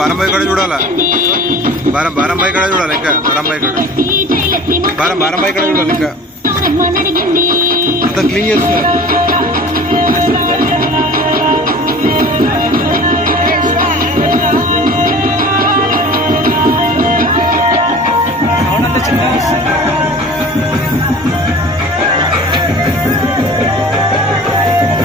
బారంబాయి కూడా చూడాలా బారంబాయి కూడా చూడాలి ఇంకా బారంబాయి కూడా చూడాలి ఇంకా అంత క్లీన్ చేస్తున్నారు.